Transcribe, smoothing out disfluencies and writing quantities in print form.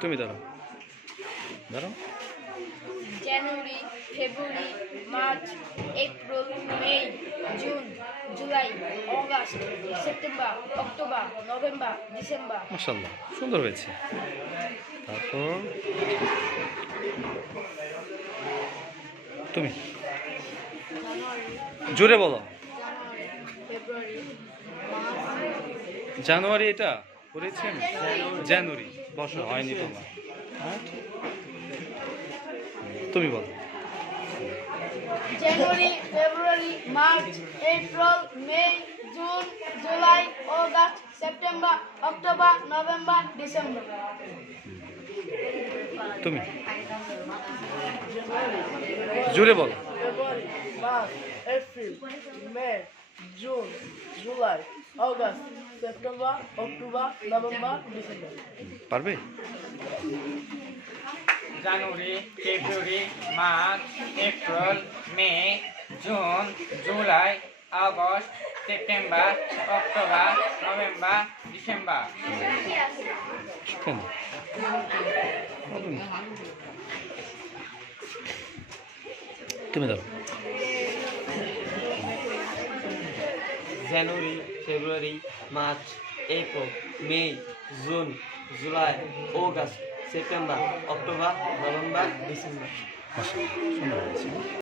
তুমি ধরো ধরো। January, February, March, April, May, June, July, August, September, October, November, December. মাশাআল্লাহ, সুন্দর হয়েছে। তারপর তুমি জোরে বলো। ফেব্রুয়ারি, জানুয়ারি এটা করেছেন, জানুয়ারি বসো হয়নি তোমার। হ্যাঁ তুমি বলো। January, February, March, April, May, June, July, August, September, October, November, December. তুমি জোরে বলো। February, March, April, May, June, July, August, September, October, November, December. পারবে? January, February, March, April, May, June, July, August, September, October, November, December. কেন পারবে না? তুমি ধরো। January, February, March, April, May, June, July, August, September, October, November, December. সুন্দর হয়েছে।